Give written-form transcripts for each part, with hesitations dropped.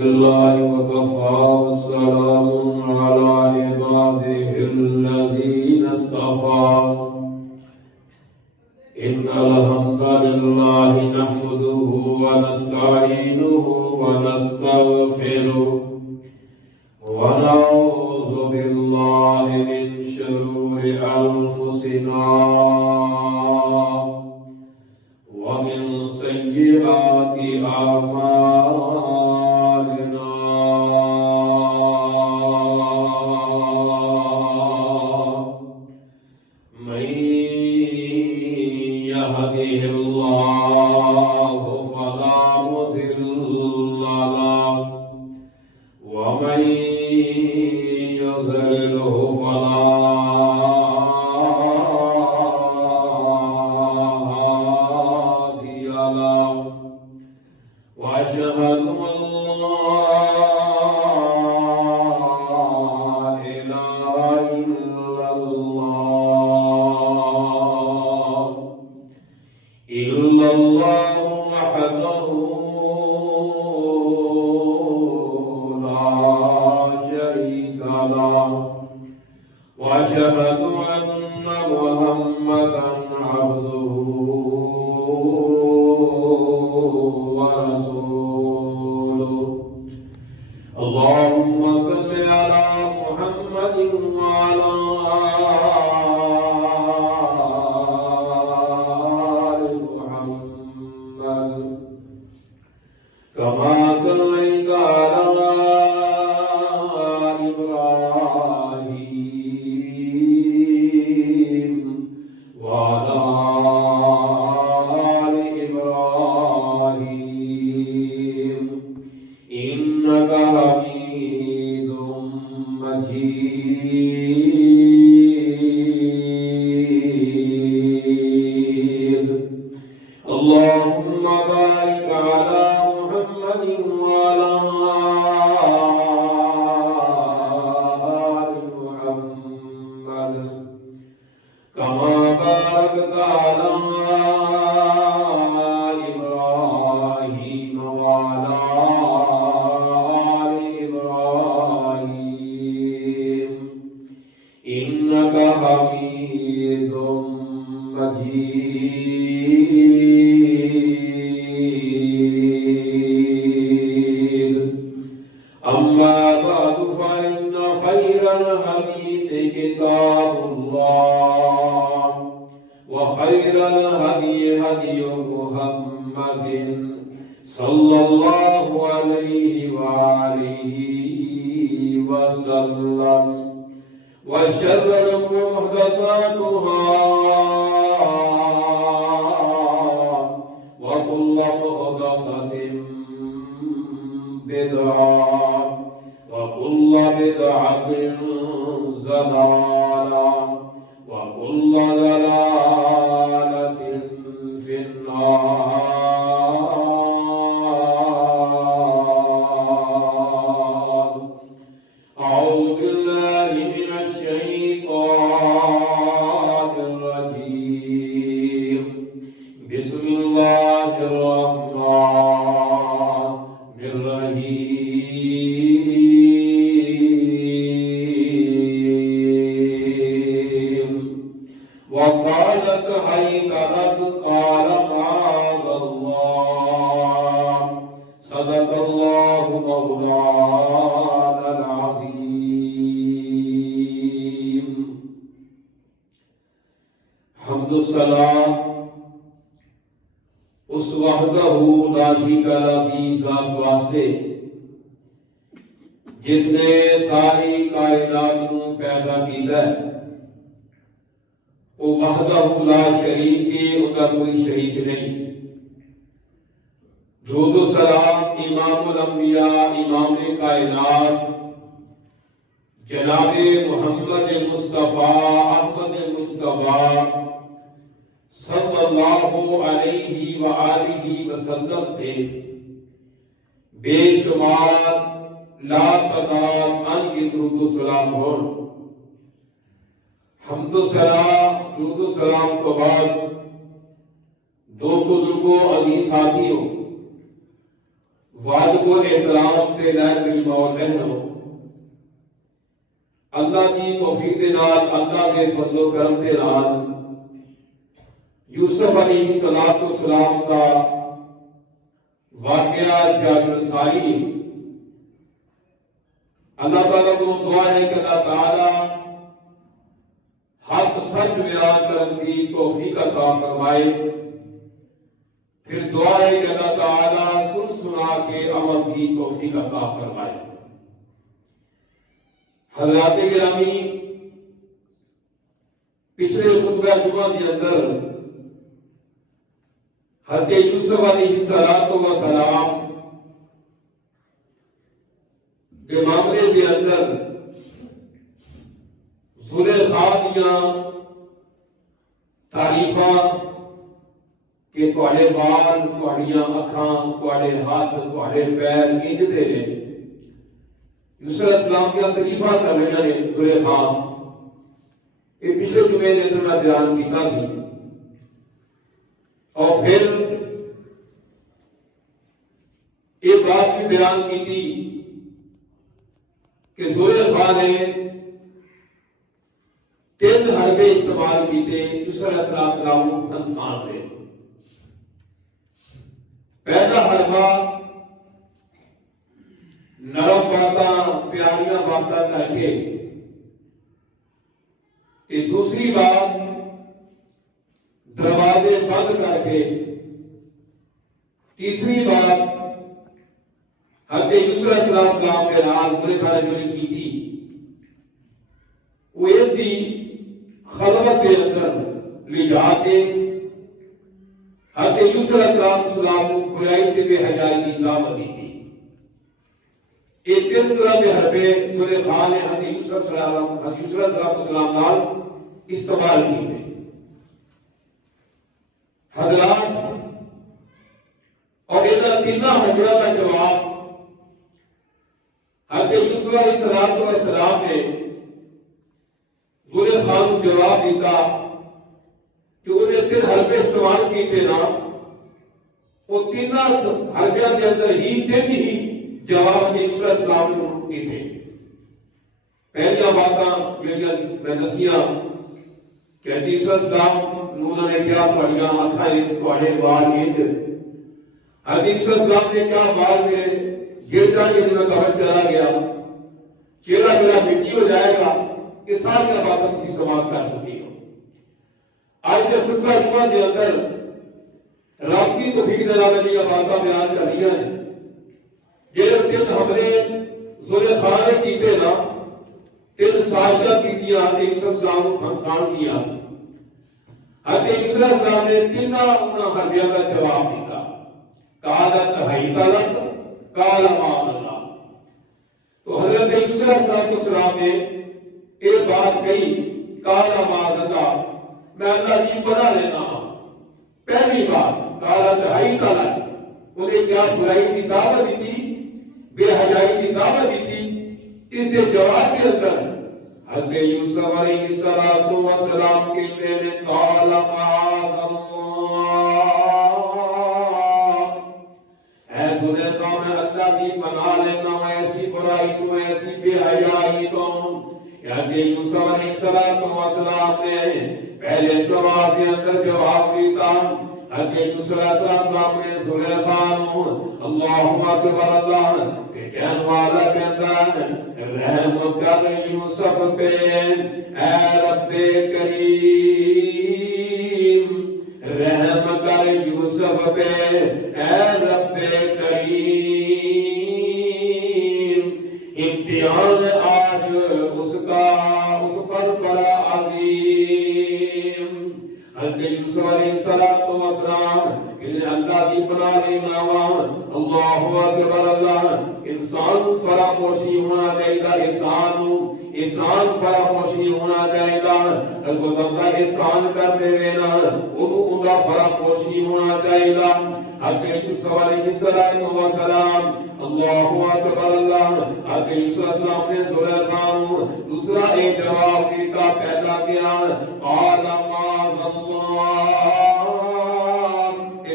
الله وكفى والسلام على عباده الذين اصطفى إن الحمد لله نحمده ونستعينه ونستغفره ونعوذ بالله من شرور أنفسنا ومن سيئات أعمالنا من يهده الله فلا مضل له ومن يضلله فلا هادي له وأشهد أن لا إله إلا الله وحده لا شريك له وأشهد أن محمدا عبده ورسوله اللهم صل على محمد وعلى آل محمد كما صليت على إبراهيم وعلى آل إبراهيم إنك حميد مجيد اللهم بارك على محمد وعلى آل محمد كما باركت على إبراهيم وعلى آل إبراهيم إنك حميد مجيد أما بعد فإن خير الحديث كتاب الله وخير الهدي هدي محمد صلى الله عليه وآله وسلم وشر الأمور محدثاتها وكل محدثة بدعة وكل بدعة ضلالة وكل ضلالة في النار أعوذ بالله من الشيطان الرجيم بسم الله الرحمن الرحيم وقالت هيكلت قال معاذ الله صدق الله مولانا العظيم حمد الصلاة اس وحدہ لا شریک لہ کی ذات واسطے جس نے ساری کائنات کو پیدا کیتا ہے وہ وحدہ لا شریک ہے ان کا کوئی شریک نہیں درود و سلام امام الانبیاء امام کائنات جناب محمد مصطفیٰ احمد مجتبیٰ صلی اللہ علیہ وآلہ وسلم تھے بے شمار لا تعداد ان کی درود و سلام ہو حمد و سلام درود و سلام کو بعد دو بزرگوں عزیز ساتھیوں واجب الاحترام تے لائق کریمہ اور بہنوں، اللہ کی توفیق دے نال، اللہ کے فضل و کرم دے نال یوسف علیہ السلام کا واقعہ جاگر ساری اللہ تعالیٰ کو دعا ہے کہ اللہ تعالیٰ حق سچ بیان کرنے کی توفیق عطا فرمائے، پھر دعا ہے کہ اللہ تعالیٰ سن سنا کے عمل کی توفیق عطا فرمائے۔ حضرات گرامی، پچھلے خطبہ جمعہ کے اندر حضرت یوسف علیہ السلام کے معاملے کے اندر زلیخا دیا تعریفاں کہ تواڈے بال، تواڈیاں اکھاں، تواڈے ہاتھ، تواڈے پیر انج دے نے، یوسف علیہ السلام کی تعریفاں کر رہی ہیں زلیخا۔ یہ پچھلے جمعے کے اندر میں بیان کیتا سی، اور پھر یہ بات بھی بیان کی تھی کہ زلیخا نے 3 حربے استعمال کیتے یوسف علیہ السلام کو پھنسان دے۔ پہلا حربہ نرم باتاں، پیاریاں باتاں کر کے، دوسری بات دروازے بند کر کے، تیسری بات حضرت یوسف علیہ السلام کے نال زلیخا نے جو کی تھی وہ ایسی خلوت کے اندر لے جا کے حضرت یوسف علیہ السلام کو برائی کے بے حیائی کی دعوت دی تھی۔ یہ 3 طرح کے حربے زلیخا نے حضرت یوسف علیہ السلام نال استعمال کیے۔ حضرات، اور انہاں تینوں حربوں کا جواب حضرت یوسف علیہ السلام نے زلیخا کو جواب دیتا کہ انہیں 3 حربے استعمال کیتے نا، وہ 3 حربوں کے اندر ہی 3 ہی جواب یوسف علیہ السلام نے کیتے۔ پہلی باتاں جڑیاں میں دسیاں کہ یوسف علیہ السلام انہوں نے کیا پڑھیاں اکھاں تواڈے بال انج، حضرت یوسف علیہ السلام نے کیا بال میں گر جائیں گے جب میں قبر چلا گیا، چہرہ میرا مٹی ہو جائے گا، یہ ساری باتیں کسی سماعت کر چکی ہو۔ آج کے خطبہ جمعہ کے اندر رب کی توفیق دے نال یہ باتیں بیان کر رہی ہیں۔ یہ 3 حملے زلیخا نے کیتے نا، 3 سازشاں کیتیاں، حضرت یوسف علیہ السلام کو پھنسان کیا۔ حضرت یوسف علیہ السلام نے 3 حربیاں کا جواب دیتا۔ قالت حیت لک قال معاذ اللہ۔ تو حضرت یوسف علیہ السلام نے ایک بات کہی، قال معاذ اللہ، میں اللہ کی پناہ لینا ہوں۔ پہلی بات قالت حیت لک، انہیں کیا برائی کی دعوت دی تھی، بے حیائی کی دعوت دی تھی، اس کے جواب کے اندر حضرت یوسف علیہ السلام کے لیے میں قال معاذ اللہ، اے زلیخا میں اللہ کی پناہ لینا ہوں ایسی برائی تو، ایسی بے حیائی تو۔ حضرت یوسف علیہ السلام نے پہلے سوال کے اندر جواب دیتا۔ حضرت یوسف علیہ السلام نے زلیخا نو اللہ اکبر اللہ کے کہنے والا کے اندر رحم کر یوسف پہ اے رب کریم، رحم کر یوسف پہ اے رب کریم، امتحان آج اس کا اس پر بڑا عظیم۔ حضرت یوسف علیہ السلام انہیں اللہ کی پناہ لینا ہوا، اللہ اکبر اللہ، انسان فراموش نہیں ہونا چاہیے، انسان فراموش نہیں ہونا چاہیے، اگر بندہ احسان کر دے نا انہوں کا فراموش نہیں ہونا چاہیے۔ حضرت یوسف علیہ السلام اللہ اکبر اللہ، حضرت یوسف علیہ السلام نے زلیخا کو دوسرا ایک جواب دیتا، پہلا کیا قال معاذ اللہ،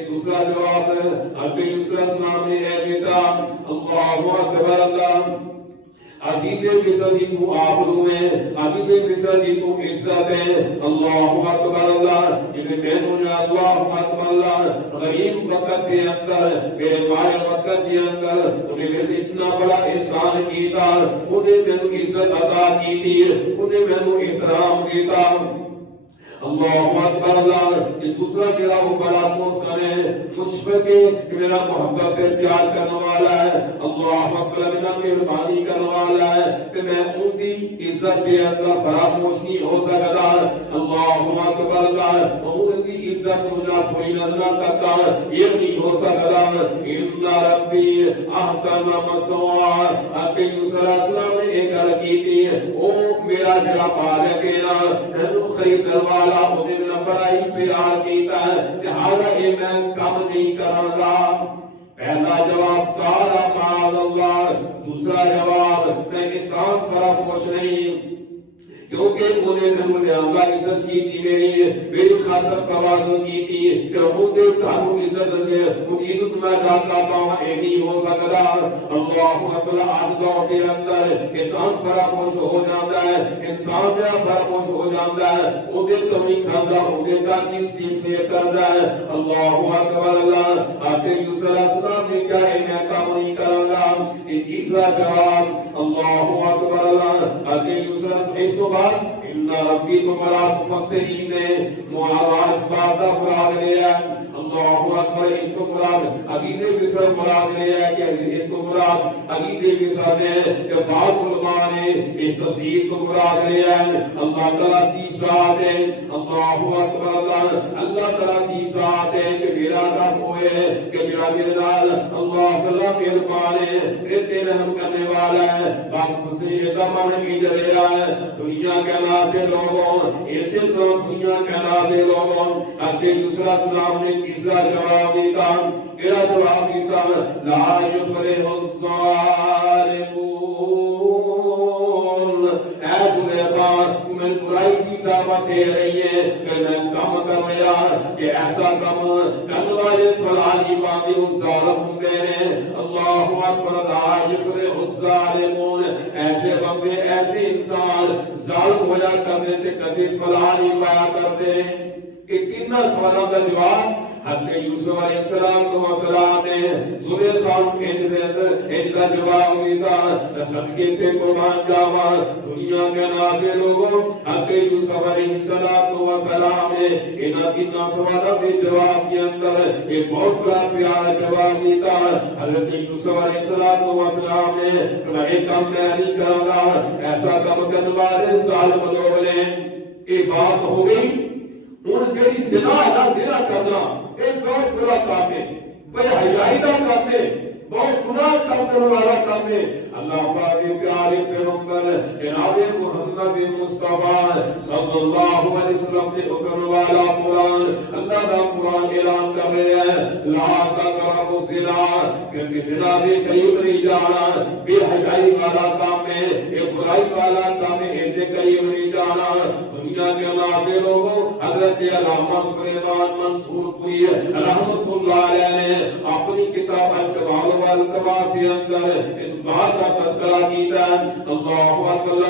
دوسرا جواب حضرت یوسف علیہ السلام نے اے بیٹا اللہ اکبر اللہ عزیز مصر کی تو آبرو ہے، عزیز مصر کی تو عزت ہے، اللہ اکبر اللہ جنہیں میں نے اللہ اکبر اللہ غریب وقت کے اندر میرے مائے وقت کے اندر انہیں میرے اتنا بڑا احسان کیتا، انہیں میں نے عزت عطا کی تھی، انہیں میں نے احترام دیتا، اللہ اکبر اللہ یہ دوسرا میرا وہ بڑا دوست ہے مشفق کہ میرا محبت سے پیار کرنے والا ہے، اللہ اکبر میرا مہربانی کرنے والا ہے کہ میں ان کی عزت کے اندر فراموش نہیں ہو سکتا، اللہ اکبر اللہ ان کی عزت مجھے کوئی نہ کرتا یہ نہیں ہو سکتا، ان ربی احسن مثواہ حضرت یوسف علیہ السلام نے ایک گل کی تھی او میرا جڑا مالک ہے نا میں خریدن والا مجھے بڑائی پیار کیتا ہے لہذا یہ میں کم نہیں کروں گا، پہلا جواب تارا معاذ اللہ، دوسرا جواب میں احسان فراموش نہیں کیونکہ انہیں میں نے اللہ عزت کی تھی میری خاطر توازن کی تھی کہ انہیں تھانو عزت دے انہیں میں جاتا پاؤں اے نہیں ہو سکتا، اللہ اکبر آج دور کے اندر احسان فراموش ہو جاتا ہے، انسان جا فراموش ہو جاتا ہے انہیں تو نہیں کھاندہ انہیں کا کس چیز سے کرتا ہے، اللہ اکبر اللہ آتے یوسف علیہ السلام نے کیا ہے میں کام نہیں کروں گا، یہ تیسرا جواب اللہ اکبر اللہ آتے یوسف علیہ السلام اس تو ان ربی تمہارا مفسرین نے معاذ بات مراد لیا اللہ اکبر اس کو مراد عزیز مصر مراد لیا کہ اس کو مراد عزیز مصر نے کہ بعض علماء نے اس تصویر کو مراد لیا ہے، اللہ تعالیٰ تیسرا ہے، اللہ اکبر اللہ تعالیٰ تیسرا ہے کہ میرا رب ہوئے کہ میرا میرال اللہ تعالیٰ مہربان ہے رہتے رحم کرنے والا ہے، بعض مفسرین دمان کی جریا ہے دنیا کے ناتے لوگوں ایسے تو دنیا کے ناتے لوگوں حضرت یوسف علیہ السلام نے تیسرا جواب دیتا میرا جواب دیتا لا یفلح الظالمون، اے زلیخا تمہیں برائی کی دعوت دے رہی ہے کہ میں کم کر رہا کہ ایسا کم کرنے والے فلاحی باقی اس ظالم ہوں گے، اللہ اکبر لا یفلح الظالمون ایسے بندے ایسے انسان ظالم ہویا کرنے سے کبھی فلاح نہیں پایا کرتے، کہ تین سوالوں کا جواب حضرت یوسف علیہ السلام کو سلام نے زلیخا ان کا جواب دیتا صدقے پہ قربان جاوا دنیا کے ناظر لوگوں حضرت یوسف علیہ السلام نے انہاں تین سوالوں کے جواب کے اندر ایک بہت بڑا پیارا جواب دیتا حضرت یوسف علیہ السلام نے میں ایک کام میں نہیں کروں گا ایسا کام کرنے والے ظالم لوگ نے یہ بات ہو گئی ان جڑی زنا کرنا ایک بہت بڑا کام ہے، بے حیائی کا کام ہے، بہت گناہ کام کرنے والا کام ہے، اللہ پاک کے پیارے پیغمبر جناب محمد مصطفیٰ صلی اللہ علیہ وسلم سے حکم والا قرآن اللہ کا قرآن اعلان کر رہے ہیں لا تقربوا الزنا کہ زنا کے قریب نہیں جانا، بے حیائی والا کام ہے، یہ برائی والا کام ہے، اس کے قریب نہیں جانا، دنیا کے اللہ لوگوں حضرت علامہ سلیمان منصور پوری رحمت اللہ علیہ نے اپنی کتاب الجوال والکوات کے اندر اس بات کا تذکرہ کیتا ہے اللہ اکبر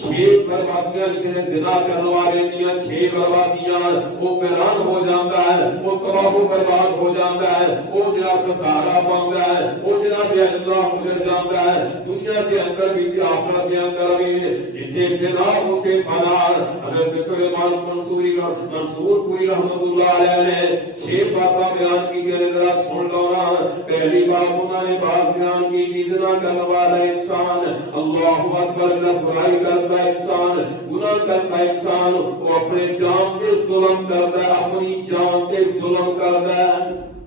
6 بربادیاں جنہیں زنا کرنے والے دیا 6 بربادیاں وہ ویران ہو جاتا ہے، وہ تباہ و برباد ہو جاتا ہے، وہ جناب خسارہ بنتا ہے، وہ جناب اللہ گزر جاتا ہے دنیا کے اندر بھی آخرت کے اندر بھی جتنے زنا ہوتے فنا حضرت سلیمان منصور پوری رحمت اللہ علیہ نے 6 باتیں بیان کی میرے ذرا سن لو نا، پہلی بات انہوں نے بات بیان کی تھی زنا کرنے والا انسان اللہ اکبر برائی کرتا انسان گناہ کرتا انسان وہ اپنے جان کے ظلم کرتا ہے، اپنی جان کے ظلم کرتا ہے،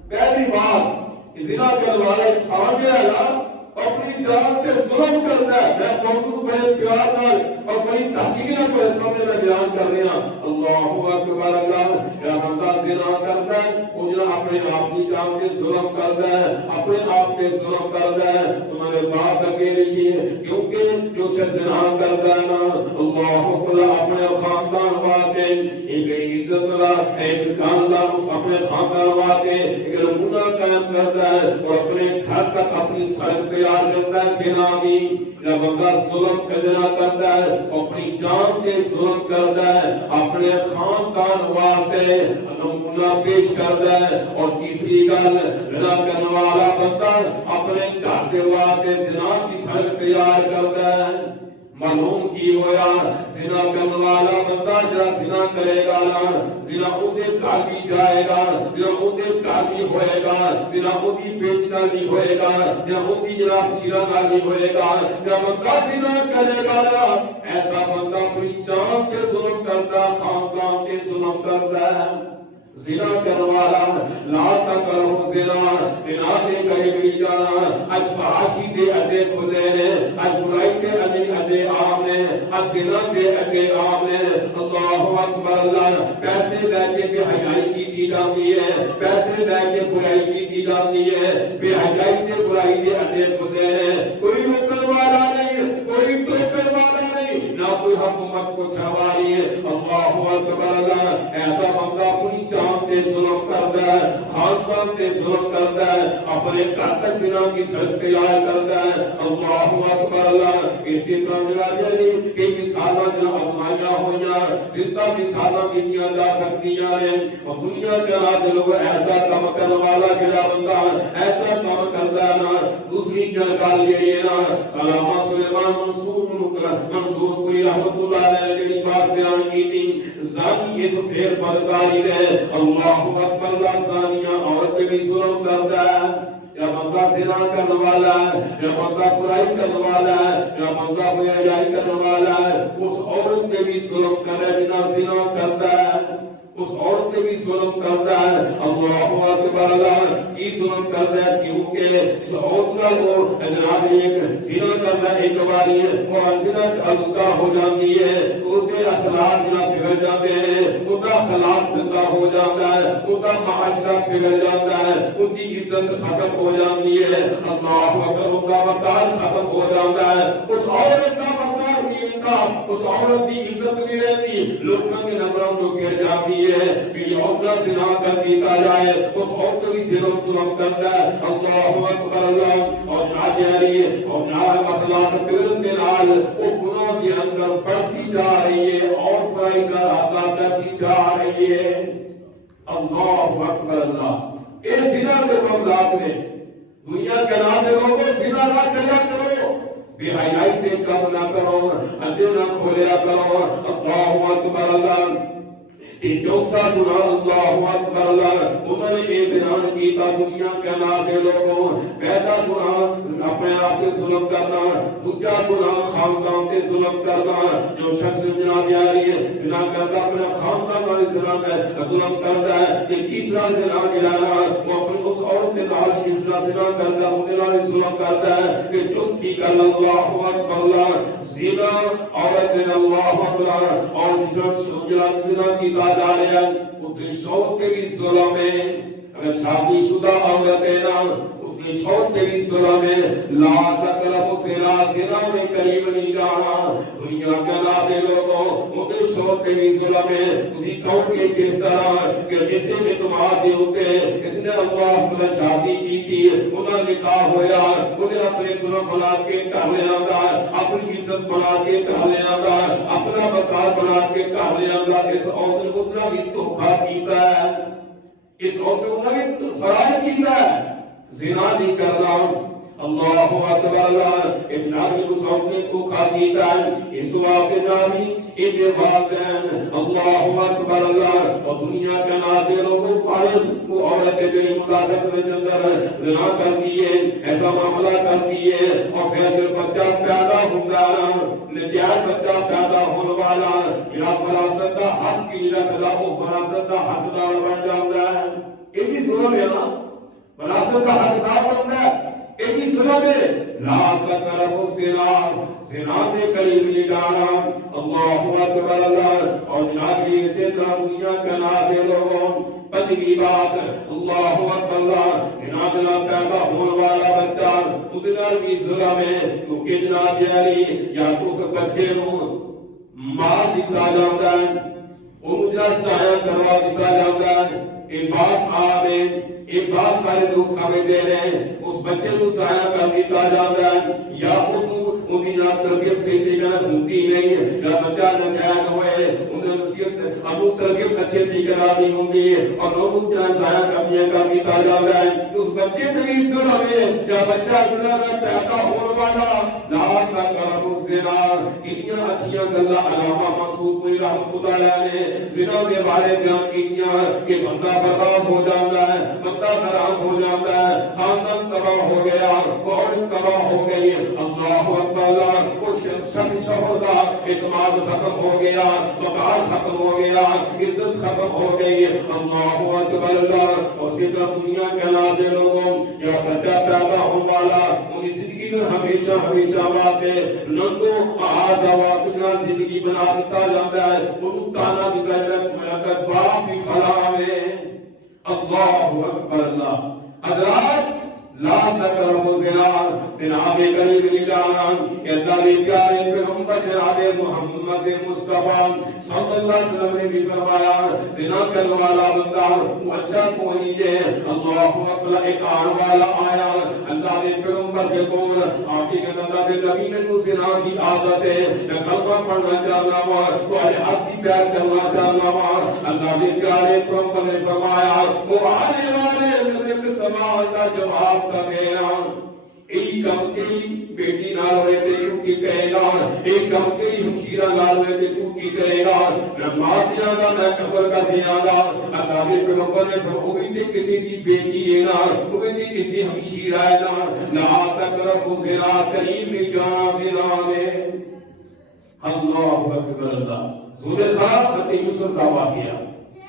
پہلی بات زنا کرنے والا انسان جو ہے نا اپنی جان کے ظلم کرتا ہے. میں موضوع کو بڑے پیار نال اور بڑی تحقیق نال کو اس سامنے میں بیان کر رہا ہوں. اللہ اکبر. اللہ یا بندہ زنا کرتا ہے وہ جنہاں اپنے آپ کی جان کے ظلم کرتا ہے, اپنے آپ کے ظلم کرتا ہے. تمہارے بات اکیلے کی ہے کیونکہ جو شخص زنا کرتا ہے نا اللہ اکبر اپنے خاندان واقع ایک عزت والا ایک خاندان اپنے خاندان واقع ایک نمونہ قائم کرتا ہے اور اپنے گھر تک اپنی سڑک تیار کرتا ہے. زنا بھی جب بندہ ظلم کرتا ہے اپنی جان کے ظلم کرتا ہے اپنے خاندان واسطے نمونہ پیش کرتا ہے. اور تیسری گل زنا کرنے والا بندہ اپنے گھر کے واسطے زنا کی سڑک تیار کرتا ہے. معلوم کی ہویا زنا کرنے والا بندہ جڑا زنا کرے گا زنا اودے گھر بھی جائے گا, زنا اودے گھر بھی ہوئے گا, زنا اودی بیٹی نال بھی ہوئے گا, زنا اودی جناب سیرا نال بھی ہوئے گا. جب بندہ زنا کرے گا ایسا بندہ اپنی جان کے ظلم کرتا, خاندان کے ظلم کرتا ہے. زنا کرنے والا لا تقربوا زنا زنا دے قریب نہیں جانا. اج فحاشی دے اڈے کھلے نے, اج برائی دے اڈے عام نے, اج زنا دے اڈے عام نے. اللہ اکبر. اللہ پیسے لے کے بے حیائی کی جاتی ہے, پیسے لے کے برائی کی جاتی ہے. بے حیائی تے برائی دے اڈے کھلے نے. کوئی روکنے والا نہیں, کوئی ٹوکنے والا نہیں, نہ کوئی حکومت کو چھواری ہے. اللہ اکبر. اللہ ایسا بندہ اپنی جان تے ظلم کرتا ہے, خاندان تے ظلم کرتا ہے, اپنے گھر تک زنا کی سڑک تیار کرتا ہے. اللہ اکبر. اللہ اسی طرح جی کہ مثالاں جناب آزمائیاں ہوئیاں زندہ مثالاں دنیا جا سکتیاں نے. اور دنیا کے آج لوگ ایسا کام کرنے والا جڑا بندہ ایسا کام کرتا ہے نا. دوسری گل یہ ہے نا علامہ سلیمان منصور پوری رحمت اللہ علیہ نے جڑی بات بیان کی تھی زانی اس پھر بدکاری ہے. اللہ اکبر. اللہ زانیہ عورت بھی ظلم کرتا ہے, یا بندہ زنا کرنے والا ہے, یا بندہ برائی کرنے والا ہے, یا بندہ بے حیائی کرنے والا ہے, اس عورت پہ بھی ظلم کرے جنا زنا کرتا ہے, اس عورت پہ بھی ظلم کرتا ہے. اللہ اکبر. اللہ کی ظلم کرتا ہے کیونکہ اس عورت کا وہ جناب ایک زنا کرتا ہے ایک باری اور زنا الگا ہو جاتی ہے, اس کے اخلاق جناب بگڑ جاتے ہیں, اس کا اخلاق گندا ہو جاتا ہے, اس کا معاشرہ بگڑ جاتا ہے, اس کی عزت ختم ہو جاتی ہے. اللہ اکبر. اس کا وقار ختم ہو جاتا ہے, اس عورت کا وقار نہیں رہتا, اس عورت کی عزت نہیں رہتی, لوگوں کے نظروں کو گر جاتی ہے. کہ عورت زنا کر دیتا جائے اس عورت بھی ظلم کرتا ہے. اللہ اکبر. اللہ اور ناجائری اور نار اخلاق کرن کے نال وہ گناہ کے اندر بڑھتی جا رہی ہے اور برائی کا راستہ چلتی جا رہی ہے. اللہ اکبر. اللہ اے زنا کے معاملات میں دنیا کے نام دے لوگوں زنا نہ کیا کرو, بے حیائی سے کم نہ کرو, اندھے نہ کھولیا کرو. اللہ اکبر. اللہ چوتھا گناہ اللہ اکبر. اللہ انہوں نے یہ بیان کیتا دنیا کے نام کے لوگوں پہلا گناہ اپنے آپ سے ظلم کرنا, دوسرا گناہ خاندان سے ظلم کرنا. جو شخص جناب یاری ہے زنا کرتا اپنے خاندان والے ظلم کرتا ہے. کہ تیسرا زنا گرانا وہ اپنے اس عورت کے نال تیسرا زنا کرتا ان کے نال ظلم کرتا ہے. کہ چوتھی گل اللہ اکبر. اللہ زنا عورت اللہ اکبر اور زنا کی جا رہا ہے اس کے شوق کے بھی ظلم ہے. اگر شادی شدہ عورت ہے نا اس کے شوق کے بھی ظلم ہے. لا تقربوا الزنا, زنا میں قریب نہیں جانا. دنیا کے علاقے لوگوں ان کے شوق کے بھی ظلم ہے. اسی قوم کے کس طرح کہ رشتے میں تمہارے ہوتے اس نے اللہ نے شادی کی تھی, انہیں نکاح ہویا, انہیں اپنے ظلم بنا کے گھر لے آتا, اپنی عزت بنا کے گھر لے آتا, اپنا وقار بنا کے گھر لے آتا. اس عورت نے اتنا بھی دھوکا کیتا ہے, اس عورت نے اتنا بھی فرار کیتا ہے, زنا نہیں کرنا. اللہ اکبر. اللہ ایک ناری اس عورت نے دھوکا کیتا ہے, اس واقع ناری ایک والدین. اللہ اکبر. اللہ اور دنیا کے ناظرین لوگوں فارغ کو عورتیں جو ملازمت میں اندر زنا کرتی ہے, ایسا معاملہ کرتی ہے اور پھر بچہ پیدا ہوگا, نجات بچہ پیدا ہونے والا یا وراثت کا حق کی رکھتا وہ وراثت کا حقدار بن جاتا ہے. یہ بھی ظلم ہے نا, وراثت کا حقدار بنتا ہے. ایک سبب ہے لا تقربوا الزنا، زنا کے قریب نہیں جانا. اللہ اکبر اللہ. اور جناب یہ اسی طرح دنیا کے ناظر لوگوں پہلی بات اللہ اکبر جناب لا پیدا ہونے والا بچہ اتنا بھی ظلم ہے کیونکہ جناب یعنی یا تو اس بچے کو مار دتا جاتا ہے وہ مجرا چاہیا کروا دتا جاتا ہے. ایک بات آمے ایک بات سارے لوگ سامنے دے رہے ہیں اس بچے کو سایہ کر دیتا جاتا ہے یا ان کی جناب تربیت سے جناب ہوتی نہیں ہے یا بچہ نجائز ہوئے انہیں نصیحت ابو تربیت اچھے نہیں کرا دی ہوں گی اور لوگوں جناب سایہ کر دیتا جاتا ہے اس بچے سے بھی سن ہمیں یا بچہ جناب پیدا ہونے والا لا تقربوا الزنا. کنیاں اچھیاں گلہ علامہ مسعود کوئی رحمت اللہ علیہ نے زنا کے بارے بیان کنیاں کہ بندہ برباد ہو جاتا ہے بندہ خراب ہو جاتا ہے خاندان تباہ ہو گیا قوم تباہ ہو گئی. اللہ اکبر. وہ شخص ہوگا اعتماد ختم ہو گیا وقار ختم ہو گیا عزت ختم ہو گئی. اللہ اکبر. اور سیدھا دنیا کے نازے لوگوں یا بچہ پیدا ہونے والا ان کی زندگی میں ہمیشہ ہمیشہ بات ہے لنگو آدھا تجھا زندگی بنا دیتا جاتا ہے وہ تانا دکھائے گا باپ بھی فلاں ہے. اللہ اکبر. اللہ حضرات لا تقربوا الزنا جناب قریب نہیں جانا کہ اللہ کے پیارے پیغمبر جناب محمد مصطفیٰ صلی اللہ علیہ وسلم نے بھی فرمایا زنا کرنے والا بندہ وہ اچھا کوئی ہے. اللہ اکبر. ایک آن والا آیا اللہ کے پیغمبر کے قول آپ کی اللہ کے نبی نے تو زنا کی عادت ہے میں کلمہ پڑھنا چاہنا ہوں تو حق کی پیار کرنا چاہنا ہوں. اللہ کے پیارے پیغمبر نے فرمایا وہ آنے والے ایک سوال کا جواب کا دینا ایک کم کی بیٹی نال ہوئے تھے تو کی کہے گا ایک کم کی ہمشیرہ نال ہوئے تھے تو کی کہے گا میں مار دیا گا میں کفر کا دیا گا. اللہ کے پیغمبر نے فرمایا تھے کسی کی بیٹی ہے نا ہوئی تھی کسی ہمشیرہ ہے نا لا تقربوا الزنا قریب نہیں جانا زنا میں. اللہ اکبر. اللہ زلیخا حضرت یوسف کا واقعہ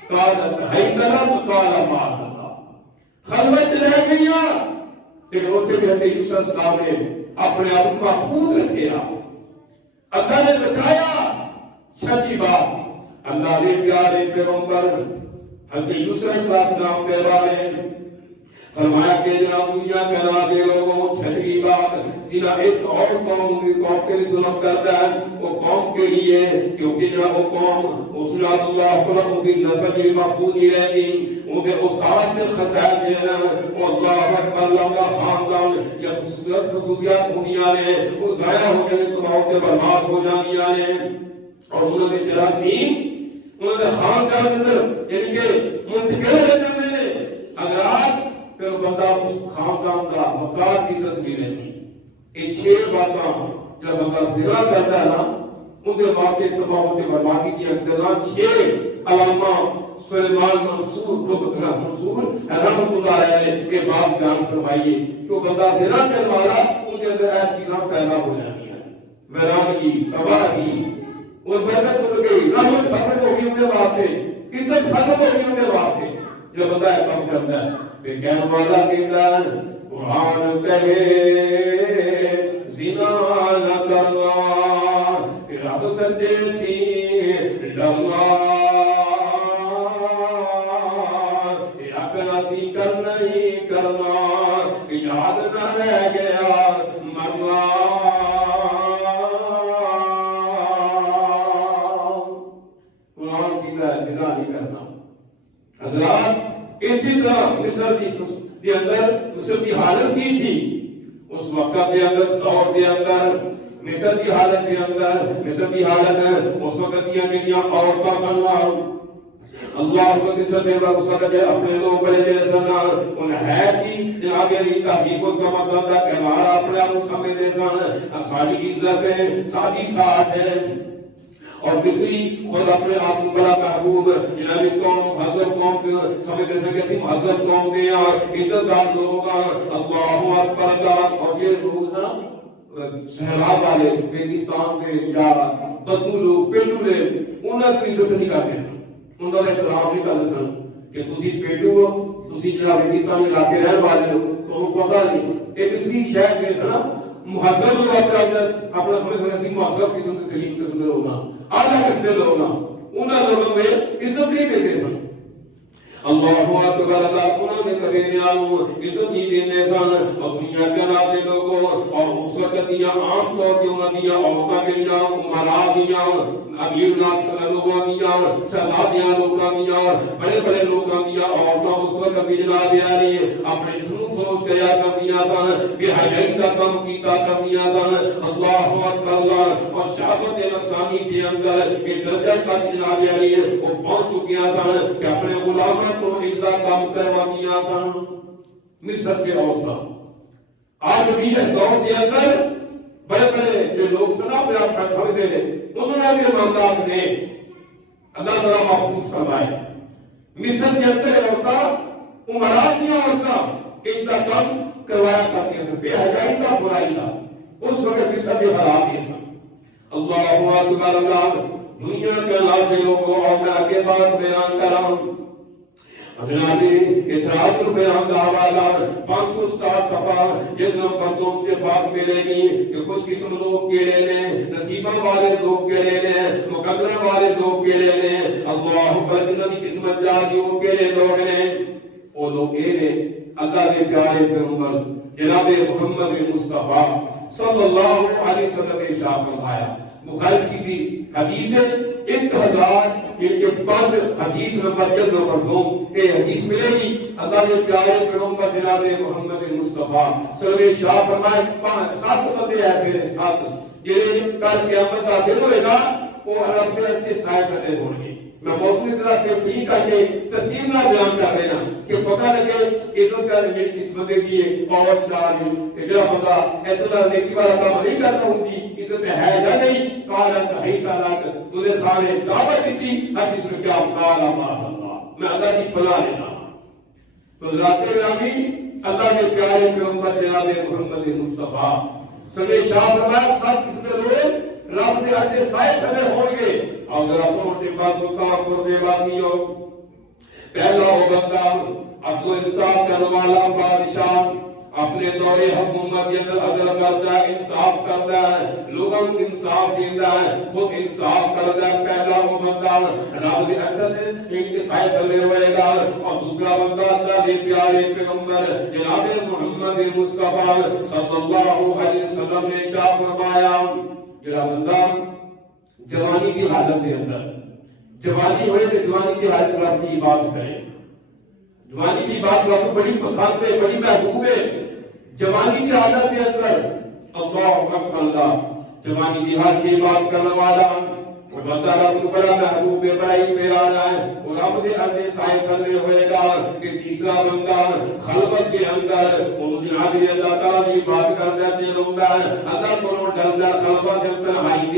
قالت حیدرا قال ما خلوت رہ گیا لیکن اسے کہتے ہیں یوسف صاحب نے اپنے آپ کو محفوظ رکھیا اللہ نے بچایا. چھٹی بات اللہ نے پیارے پیغمبر حضرت یوسف علیہ السلام کے بارے فرمایا کہ جناب دنیا کے نازے لوگوں چھٹی بات جنہ ایک اور قوم کی قوم کے سلام کرتا ہے وہ قوم کے لیے کیونکہ جناب وہ قوم اس نے اللہ کو کی نسل کی محفوظ نہیں رہتی ان کے اسارت کے خسائل جو ہے وہ اللہ اکبر. اللہ خاندان یا خصوصیات دنیا نے وہ ضائع ہو جانے تباہ کے برباد ہو جانی آئے اور انہوں نے جراثیم انہوں نے خاندان اندر یعنی کہ منتقل ہے جانے اگر آپ پھر بندہ اس خاندان کا وقار کی عزت بھی رہتی. یہ چھ باتاں جب بندہ زنا کرتا ہے نا ان کے واقع تباہ کے بربادی کی اندر چھ علامہ سلیمان منصور رحمت اللہ علیہ کے بعد بیان فرمائیے تو بندہ زنا کرنے والا ان کے اندر ایسی چیزاں پیدا ہو جاتی ہیں ویرانگی تباہی اور برکت اڑ گئی رحمت ختم ہو گئی ان کے واسطے عزت ختم ہو گئی ان کے واسطے. جب بندہ کام کرتا ہے پھر کہنے والا کہتا ہے قرآن کہے زنا نہ کرنا پھر اب سچے تھی ڈرنا کر نہیں کرنا یاد نہ رہ گیا مرنا. قرآن کی بنا نہیں کرنا. حضرات اسی طرح مصر کے اندر مصر کی حالت کی تھی اس وقت کے اندر دور کے اندر مصر کی حالت کے اندر مصر کی حالت ہے اس وقت کی عورتیں سنوار اللہ کو مصر میں اس وقت اپنے لوگ بڑے جیسا انہیں ہے کہ جناب علی تحقیق کا مطلب ہے کہ ہمارا اپنے آپ سمجھ جیسا ساری عزت ہے ساری ٹھاٹ ہے اور مصری خود اپنے آپ کو بڑا محبوب جناب قوم حضرت قوم کے سمجھ جیسے کہ حضرت قوم کے عزت دار لوگ اللہ اکبر. اور یہ لوگ سہراب والے ریگستان کے یا بدو لوگ پینڈو لے انہوں کی عزت نہیں کرتے سن انہوں نے احترام نہیں کرتے سن کہ تسی پینڈو ہو تسی جناب ریگستان علاقے رہنے والے ہو تو وہ پتہ نہیں ایک اسمی شہر کے سنا مہذب لوگ اپنا سمجھنا سی مہذب قسم کے ترین قسم کے لوگ نہ آدھا کرتے لوگ نہ انہاں لوگوں میں عزت نہیں دیتے سن اللہ اکبر اللہ انہوں نے کبھی نیالوں عزت نہیں دینے سن اور دنیا کے ناتے لوگوں اور اس وقت دیا عام طور کے انہوں دیا عورتہ دیا عمرہ دیا امیر لوگوں دیا شہزادیاں لوگوں دیا بڑے بڑے لوگوں دیا عورتوں اس وقت بھی جناب یاری اپنے سنو سوچ کیا کر دیا سن بے حیائی کا کام کیتا کر دیا سن اللہ اکبر اللہ اور شہادت نفسانی کے اندر کہ درجہ تک جناب یاری وہ پہنچ چکیا سن کہ اپنے غلاموں کو اقدا کام کروا دیا سن مصر کے عورتوں آج بھی اس دور کے اندر بڑے بڑے جو لوگ سنا پہ آپ کا سمجھتے ہیں انہوں نے بھی معاملات نے اللہ تعالیٰ محفوظ کروائے مصر کے اندر عورتیں عمرات کی عورتیں اقدا کام کروایا کرتی ہیں بے حیائی کا برائی کا اس وقت مصر کے حالات یہ تھا اللہ اکبر اللہ دنیا کے لاکھ لوگوں اور میں آگے بات بیان کر رہا ہوں جنابی اسرائیل کو بیان کا حوالہ 567 صفحہ جن نمبر 2 کے بعد ملے گی کہ خوش قسم لوگ کیڑے لیں نصیبہ والے لوگ کیڑے لیں مقدرہ والے لوگ کیڑے لیں اللہ اکبر جنہی قسمت جاتی وہ کیڑے لوگ لیں وہ لوگ کیڑے اللہ کے پیارے پیغمبر جناب محمد مصطفیٰ صلی اللہ علیہ وسلم نے ارشاد فرمایا بخاری کی حدیث ہے 1000 کے بعد حدیث نمبر 2 یہ حدیث ملے گی اللہ کے پیارے پیغمبر جناب محمد مصطفیٰ صلی اللہ علیہ وسلم فرمائے 7 بندے ایسے ہیں 7 جنہیں کل قیامت کا دن ہوئے گا وہ رب کے راستے سائے کرنے ہوں گے میں موقع طرح کے ٹھیک کر کے ترتیب نہ بیان کر رہے ہیں کہ پتہ لگے عزت کا میری قسمت کی اور داری کہ جڑا بندہ ایسا نہ نیکی والا کام نہیں کرتا ہوں گی عزت ہے یا نہیں قالت ہے تعالی تو نے سارے دعوت دی اب اس میں کیا قال اللہ میں اللہ کی پناہ لیتا ہوں تو ذات گرامی اللہ کے پیارے پیغمبر جناب محمد مصطفیٰ صلی اللہ علیہ وسلم سب قسم کے لوگ رب کے اڈے سائے تلے ہوں گے اگر اپنوں کے پاس سلطان پر دے باسی ہو پہلا ہو بندہ عدل و انصاف کرنے والا بادشاہ اپنے دور حکومت کے اندر عدل کرتا ہے انصاف کرتا ہے لوگوں کو انصاف دیتا ہے خود انصاف کرتا ہے پہلا وہ بندہ رب کے عدل ان کے سائے تلے ہوئے گا اور دوسرا بندہ اللہ کے پیارے پیغمبر جناب محمد مصطفیٰ صلی اللہ علیہ وسلم نے ارشاد فرمایا جڑا بندہ جوانی کی حالت کے اندر جوانی ہوئے تو جوانی کی حالت رب کی بات کریں جوانی کی بات رب کو بڑی پسند ہے بڑی محبوب ہے جوانی کی حالت کے اندر اللہ اکبر اللہ جوانی کی حالت کی بات کرنے والا وہ بندہ رب کو بڑا محبوب ہے بڑا ہی پیارا ہے اور رب کے اندر سائے تلے ہوئے گا کہ تیسرا بندہ خلوت کے اندر ان جناب اللہ تعالی کی بات کرتا ہے روتا ہے اللہ کو ڈرتا خلوت کے تنہائی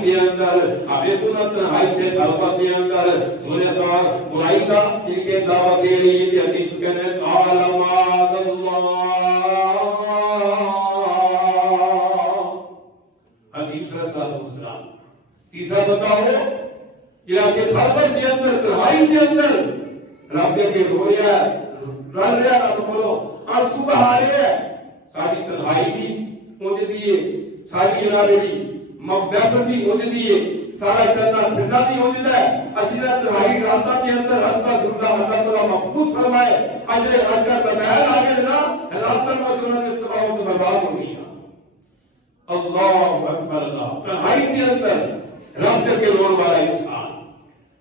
کے اندر ابھی تو تنہائی کے خلوت کے اندر سورہ سوال برائی کا ان کے دعوت دے رہی ہے حدیث کہنے قال معاذ اللہ حدیث رسول اللہ تیسرا بتاؤ جنہاں کے خلوت کے اندر تنہائی کے اندر رب کے رو رہا ہے رل رہا رب بولو اور صبح آ رہے ہیں ساری تنہائی کی مجھے دیئے ساری جنابی مقدس کی مجھے دیئے سارا چلنا پھرنا بھی ہو جاتا ہے اجلہ تنہائی راتہ کے اندر استغفر اللہ تعالیٰ محفوظ فرمائے اجلے اگر تبہر آگے نا راتہ موجودہ نے تباہ و برباد ہو گئی اللہ اکبر اللہ تنہائی کے اندر رب کے روڑ والا انسان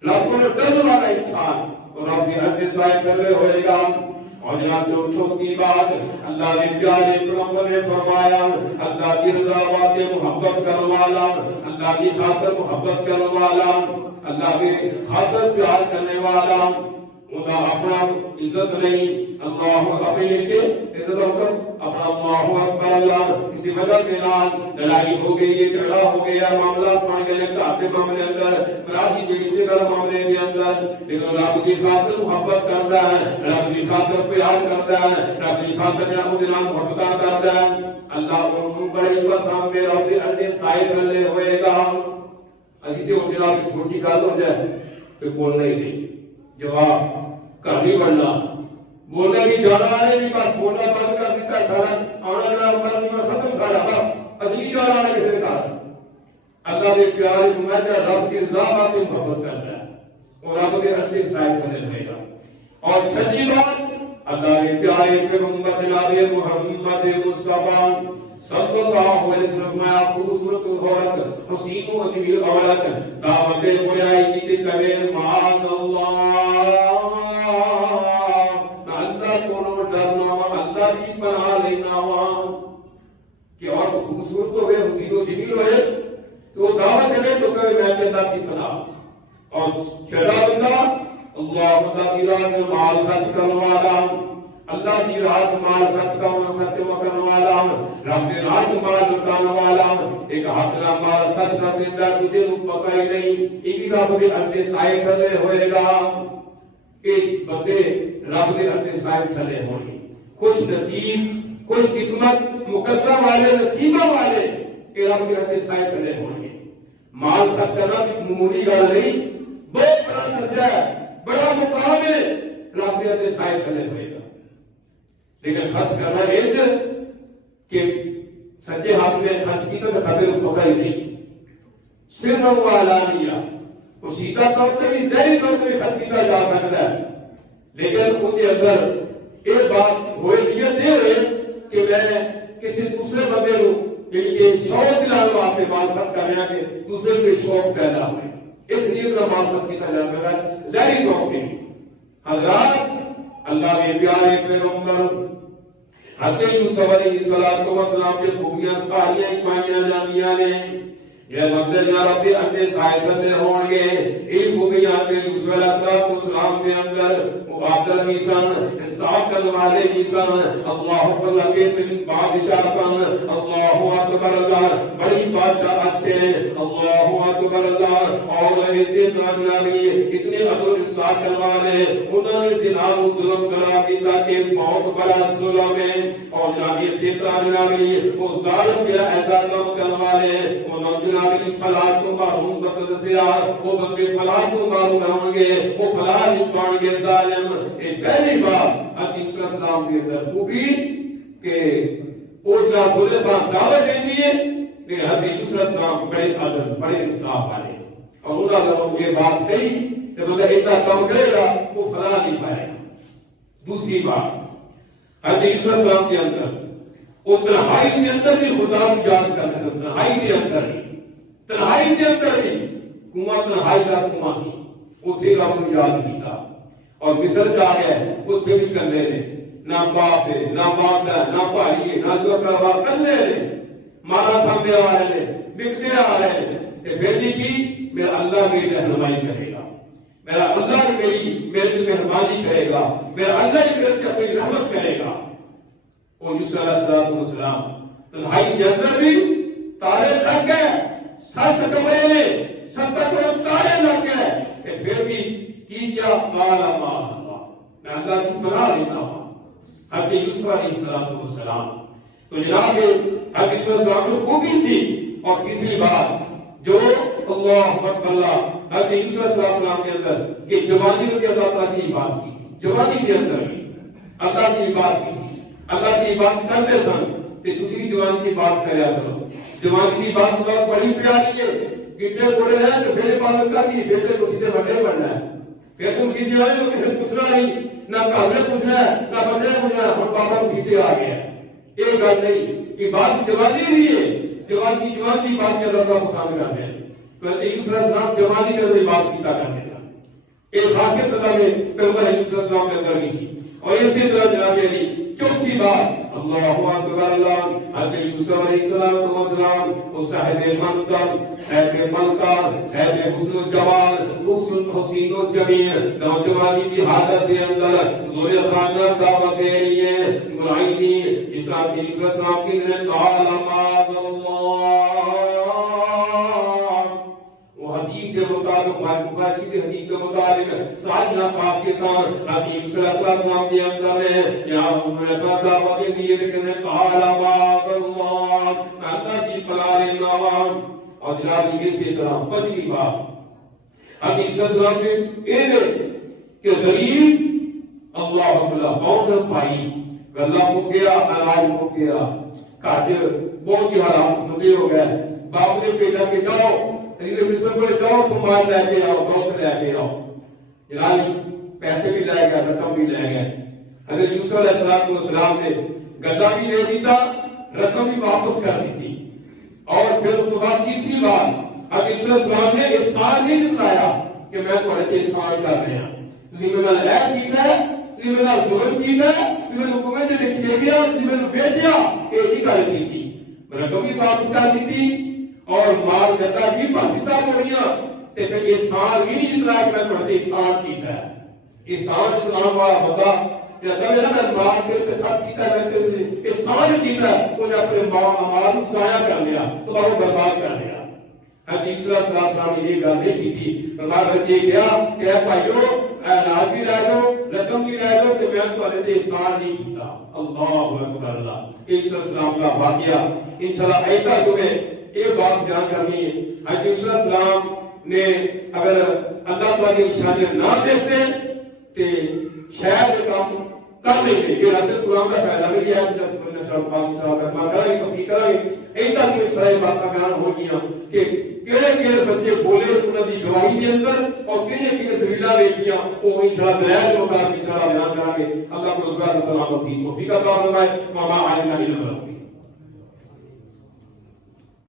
رب کو ڈرنے والا انسان اور رب کی حد سائے کر رہے ہوئے گا اور جناب جو چھوٹی بات اللہ نے پیارے پیغمبر نے فرمایا اللہ کی رضا واتے محبت کرنے والا اللہ کی خاطر محبت کرنے والا اللہ کی خاطر پیار کرنے والا خدا اپنا عزت نہیں اللہ اپنے کے عزت ہوکر اپنا اللہ اکبر اللہ کسی وجہ کے نال لڑائی ہو گئی ہے جھگڑا ہو گیا معاملات بن گئے گھر معاملے اندر برادری جڑی سے گھر معاملے کے اندر لیکن رب کی خاطر محبت کرتا ہے رب کی خاطر پیار کرتا ہے رب کی خاطر جناب کے نام محبت کرتا ہے اللہ کو بڑے پسند میں رب کے اندر سائے کرنے ہوئے گا اجی تے وہ جناب چھوٹی گل ہو جائے تو بولنا ہی نہیں جواب گھر نہیں بڑھنا بولنے کی جانا آنے کی بس بولنا بند کر دیتا ہے سارا آنا جانا مرنی میں ختم سارا بس اصلی جانا آنے کسی کا اللہ کے پیارے نمائندہ رب کی رضا کی محبت کرتا ہے اور رب کے رستے سائے چلے رہے گا. اور چھٹی بات اللہ کے پیارے پیغمبر جناب محمد مصطفیٰ صلی اللہ علیہ وسلم میں خوبصورت عورت حسین و جمیل عورت دعوت گویائی کی کرے معاذ اللہ اللہ کو ڈرنا اللہ کی پناہ لینا کہ اور خوبصورت ہوئے حسین و جمیل ہوئے تو دعوت دے تو کہ میں اللہ کی پناہ اور چھڑا بندہ اللہ کی راہ میں مال خرچ کرنے والا اللہ کی راہ میں مال خرچ کرنے والا رب کی راہ میں مال لٹانے والا ایک حاصلہ مال خرچ کر دیتا تجھے پتہ ہی نہیں ایک رب کے اندر سائے تھلے ہوئے گا ایک بندے رب کے اندر سائے تھلے ہوں گے خوش نصیب خوش قسمت مقدر والے نصیبہ والے کہ رب کے اندر سائے تھلے ہوں گے. مال خرچ کرنا معمولی گل نہیں بہت بڑا درجہ ہے بڑا مقام ہے رب کے اندر سائے تھلے ہوئے گا. لیکن خرچ کرنا ایک کہ سچے ہاتھ میں خرچ کی تو خبر پکا ہی نہیں صرف وہ اعلانیہ وہ سیدھا طور پہ بھی ظاہری طور پہ بھی خرچ کیا جا سکتا ہے لیکن ان کے اندر ایک بات ہوئے نیت یہ ہوئے کہ میں کسی دوسرے بندے کو یعنی کہ شوق دلانے واسطے مال خرچ کرنا کہ دوسرے کے شوق پیدا ہوئے اس نیت کا مال خرچ کیا جا سکتا ہے ظاہری طور پہ. حضرات اللہ کے پیارے پیغمبر حضرت یوسف علیہ السلام کے خوبیاں ساریاں پائیاں جاندیاں نے یہ مقدس رب کے اندر سائے تھلے ہون گے ایک خوبیاں حضرت یوسف علیہ السلام کے اندر وہ عادل بھی سن انصاف کرنے والے بھی سن اللہ اکبر کے بادشاہ سن اللہ اکبر اللہ بڑی بادشاہ اچھے اللہ اکبر اللہ اور ایسے نبی اتنے عدل انصاف کرنے والے انہوں نے زنا و ظلم کرا دیتا کہ بہت بڑا ظلم ہے اور جناب یہ شیطان نبی وہ ظالم کیا ایسا کام کرنے والے انہوں نے جناب فلاح کو محروم بدل سے وہ بندے فلاح کو محروم ہوں گے وہ فلاح نہیں پائیں گے ظالم. ایک پہلی بات حدیث کا سلام کے اندر وہ بھی کہ وہ جا خلیفہ دعوت دیتی ہے لیکن حدیث کا سلام بڑے عدل بڑے انصاف والے اور انہوں نے یہ بات کہی کہ بندہ اتنا کام کرے گا وہ فلاح نہیں پائے گا. دوسری بات حدیث کا سلام کے اندر وہ تنہائی کے اندر بھی خدا کو یاد کرنے سے تنہائی کے اندر ہی تنہائی کے اندر ہی کنواں تنہائی کا کنواں سی اتنے رب کو یاد کیتا اور مصر جا گئے اتنے بھی کرنے نے نہ باپ ہے نہ باپ ہے نہ بھائی ہے نہ جو کروا کرنے نے مارا کھاندے آ رہے نے بکتے آ رہے ہیں کہ پھر جی کی میرا اللہ میری رہنمائی کرے گا میرا اللہ میری مہربانی کرے گا میرا اللہ میرے اپنی رحمت کرے گا. اور یوسف علیہ السلام تنہائی کے اندر بھی تارے لگ گئے 7 کمرے میں 7 تارے لگ گئے کہ پھر بھی کی کیا قال اللہ میں اللہ کی پناہ لیتا ہوں. حضرت یوسف علیہ السلام تو جناب حضرت یوسف علیہ السلام کو خوبی سی. اور تیسری بات جو اللہ اکبر حضرت یوسف علیہ السلام کے اندر کہ جوانی کی اللہ تعالیٰ کی بات کی جوانی کے اندر بھی اللہ کی بات کی اللہ کی بات کرتے سن کہ تسی جوانی کی بات کریا کرو. جوانی کی بات بہت بڑی پیاری ہے گٹے کوڑے ہیں تو پھر بات کرنی پھر تو سیدھے بڑے بننا ہے پھر تم سیدھے آئے ہو کہ پھر پوچھنا نہیں نہ کابلے پوچھنا ہے نہ بندے پوچھنا ہے اور بابا سیدھے آ گیا. ایک گل نہیں کہ بات جوانی بھی ہے جوانی کی بات کے اللہ کا مقام کرتے ہیں تو یوسف علیہ السلام جوانی کے اندر بات کیتا کرتے تھا. ایک خاصیت اللہ نے پیغمبر یوسف علیہ السلام کے اندر بھی تھی. اور اسی طرح جناب علی چوتھی بات اللہ اکبر اللہ حضرت یوسف علیہ السلام وہ صاحب منصب صاحب ملکہ صاحب حسن و جمال حسین و جمیل نوجوانی کی حالت کے اندر زوریہ خانہ دعوت دے رہی ہے ملائنی اسلام کی یوسف علیہ السلام کی نے قال معاذ اللہ وہ حدیث کے مطابق بخاری کی حدیث کے مطابق ساری نفاق کے کار حدیث صلی اللہ علیہ وسلم کے اندر ہے یہاں انہوں نے دعوت دیے لیکن نے قال معاذ اللہ اللہ کی پلارے نوام اور جناب یہ سے طرح پچھلی بات حدیث صلی اللہ علیہ وسلم کے کہ غریب اللہ اکبر بہت پائی گلا مک گیا اناج مک گیا گھر بہت ہی حالات بندے ہو گئے باپ نے بھیجا کہ جاؤ عزیز مصر کو جاؤ تم مال لے کے آؤ بہت لے کے آؤ جناب پیسے بھی لے گئے رقم بھی لے گئے حضرت یوسف علیہ السلام نے گلا بھی دے دیتا رقم بھی واپس کر دی تھی اور پھر اس کے بعد تیسری بار حضرت یوسف علیہ السلام نے احسان نہیں جتلایا کہ میں تھوڑے سے احسان کر رہا تسی میرا لہر کیتا ہے تسی میرا ظلم کیتا ہے تسی میرے حکومت سے لکھ دیا تسی میرے بیچیا یہ نہیں کر دی تھی رقم بھی واپس کر دیتی اور مال گدا بھی بھرتا بولیاں تے پھر احسان بھی نہیں جتلایا کہ میں تھوڑے سے احسان کیتا ہے احسان جتلانے والا بندہ کہ اللہ میرا میں مال کے خرچ کیتا ہے میں احسان کیتا ہے انہیں اپنے مال کو ضائع کر لیا تو وہ برباد کر لیا حضرت صلی اللہ علیہ وسلم نے یہ گل نہیں کی تھی فرمایا یہ کیا کہ بھائیو اناج بھی لے جاؤ رقم بھی لے جاؤ کہ میں تمہارے تے احسان نہیں کیتا اللہ اکبر اللہ صلی اللہ علیہ وسلم کا واقعہ انشاءاللہ ایتا تمہیں یہ بات بیان کرنی ہے حضرت صلی اللہ علیہ وسلم نے اگر اللہ تعالیٰ کی نشانیاں نہ دیکھتے تے شاید یہ کام کر لیں گے یہ حضرت قرآن کا فائدہ بھی ہے جب نے سب پاک صاحب کرنا کرا یہ پسی کرا ایتا تمہیں سارے بات کا بیان ہو گیا کہ کہڑے کہڑے بچے بولے انہوں نے گواہی کے اندر اور کہڑے کہڑے دلیلاں دیکھیاں وہ انشاءاللہ دلائل جو کار انشاءاللہ بیان کریں گے اللہ کو دعا تعالیٰ کو توفیق عطا فرمائے وما علینا الا البلاغ